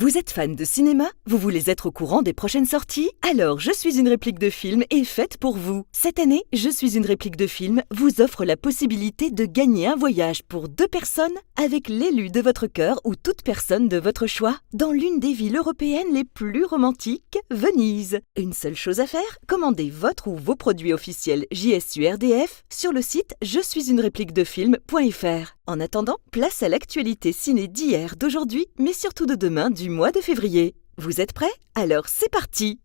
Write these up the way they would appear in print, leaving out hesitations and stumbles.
Vous êtes fan de cinéma? Vous voulez être au courant des prochaines sorties? Alors, Je suis une réplique de film est faite pour vous. Cette année, Je suis une réplique de film vous offre la possibilité de gagner un voyage pour 2 personnes avec l'élu de votre cœur ou toute personne de votre choix dans l'une des villes européennes les plus romantiques, Venise. Une seule chose à faire, commandez votre ou vos produits officiels JSU-RDF sur le site je suis une réplique de film.fr. En attendant, place à l'actualité ciné d'hier, d'aujourd'hui, mais surtout de demain du mois de février. Vous êtes prêts? Alors c'est parti!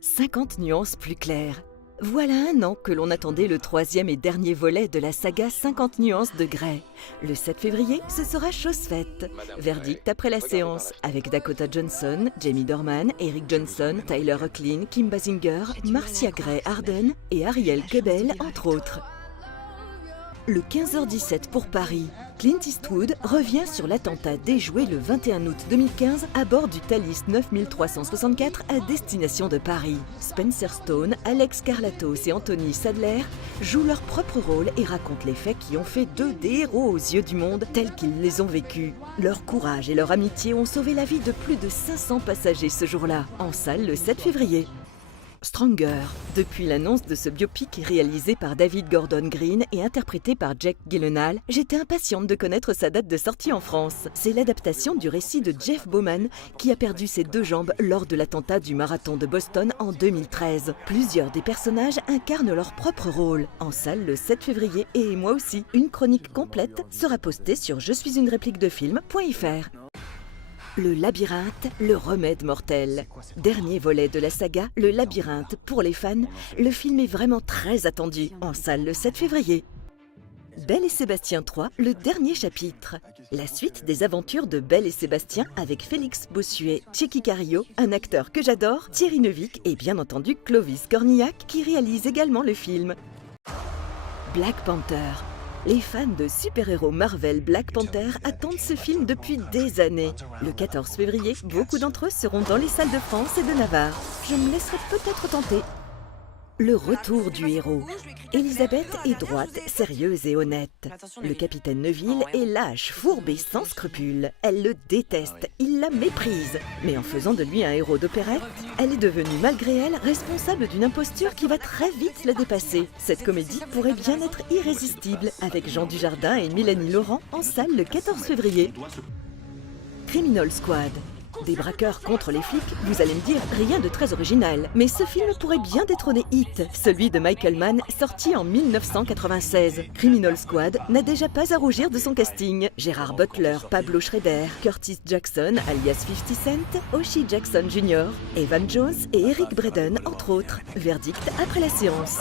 50 nuances plus claires. Voilà un an que l'on attendait le 3e et dernier volet de la saga 50 nuances de Grey. Le 7 février, ce sera chose faite. Verdict après la séance, avec Dakota Johnson, Jamie Dornan, Eric Johnson, Tyler Hoechlin, Kim Basinger, Marcia Gray Harden et Ariel Kebel, entre autres. Le 15h17 pour Paris, Clint Eastwood revient sur l'attentat déjoué le 21 août 2015 à bord du Thalys 9364 à destination de Paris. Spencer Stone, Alex Karlatos et Anthony Sadler jouent leur propre rôle et racontent les faits qui ont fait d'eux des héros aux yeux du monde tels qu'ils les ont vécus. Leur courage et leur amitié ont sauvé la vie de plus de 500 passagers ce jour-là, en salle le 7 février. Stronger. Depuis l'annonce de ce biopic réalisé par David Gordon Green et interprété par Jake Gyllenhaal, j'étais impatiente de connaître sa date de sortie en France. C'est l'adaptation du récit de Jeff Bauman qui a perdu ses 2 jambes lors de l'attentat du marathon de Boston en 2013. Plusieurs des personnages incarnent leur propre rôle. En salle le 7 février et moi aussi, une chronique complète sera postée sur je suis une réplique de film.fr. Le labyrinthe, le remède mortel. Dernier volet de la saga, le labyrinthe. Pour les fans, le film est vraiment très attendu, en salle le 7 février. Belle et Sébastien 3, le dernier chapitre. La suite des aventures de Belle et Sébastien avec Félix Bossuet, Tchéky Karyo, un acteur que j'adore, Thierry Neuvik et bien entendu Clovis Cornillac qui réalise également le film. Black Panther. Les fans de super-héros Marvel Black Panther attendent ce film depuis des années. Le 14 février, beaucoup d'entre eux seront dans les salles de France et de Navarre. Je me laisserai peut-être tenter. Le retour du héros. Elisabeth est droite, sérieuse et honnête. Le capitaine Neville est lâche, fourbe et sans scrupules. Elle le déteste, il la méprise. Mais en faisant de lui un héros d'opérette, elle est devenue malgré elle responsable d'une imposture qui va très vite la dépasser. Cette comédie pourrait bien être irrésistible avec Jean Dujardin et Mélanie Laurent en salle le 14 février. Criminal Squad. Des braqueurs contre les flics, vous allez me dire, rien de très original. Mais ce film pourrait bien détrôner Hit, celui de Michael Mann, sorti en 1996. Criminal Squad n'a déjà pas à rougir de son casting. Gérard Butler, Pablo Schreiber, Curtis Jackson, alias 50 Cent, Oshie Jackson Jr., Evan Jones et Eric Braeden, entre autres. Verdict après la séance.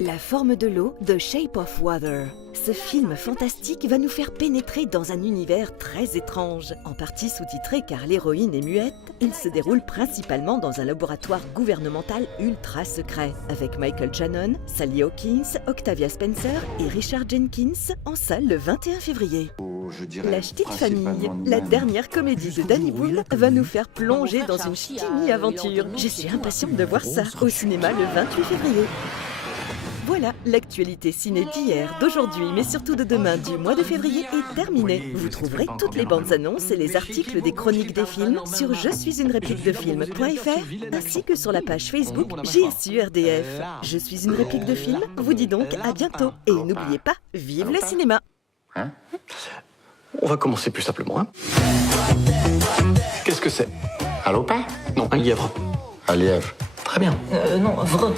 La forme de l'eau, The Shape of Water. Ce film fantastique va nous faire pénétrer dans un univers très étrange. En partie sous-titré car l'héroïne est muette, il se déroule principalement dans un laboratoire gouvernemental ultra secret, avec Michael Shannon, Sally Hawkins, Octavia Spencer et Richard Jenkins en salle le 21 février. La Ch'tite Famille, la dernière comédie de Danny Boone, va nous faire plonger dans une ch'timi aventure. Je suis impatiente de voir ça au cinéma le 28 février. Voilà, l'actualité ciné d'hier, d'aujourd'hui, mais surtout de demain du mois de février est terminée. Vous trouverez toutes les bandes annonces et les articles des chroniques des films sur je suis une réplique de film.fr ainsi que sur la page Facebook JSU-RDF. Je suis une réplique de film vous dit donc à bientôt. Et n'oubliez pas, vive le cinéma! On va commencer plus simplement, hein. Qu'est-ce que c'est? Un lopin? Non, un lièvre. Un lièvre. Très bien. Non, vrai.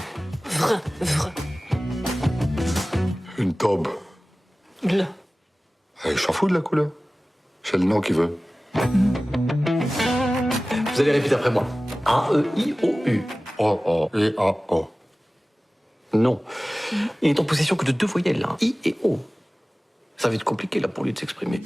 Une taube. Là. Je s'en fout de la couleur. C'est le nom qui veut. Vous allez répéter après moi. A-E-I-O-U. O-O-I-A-O. Non. Il n'est en possession que de 2 voyelles, hein. I et O. Ça va être compliqué, là, pour lui de s'exprimer.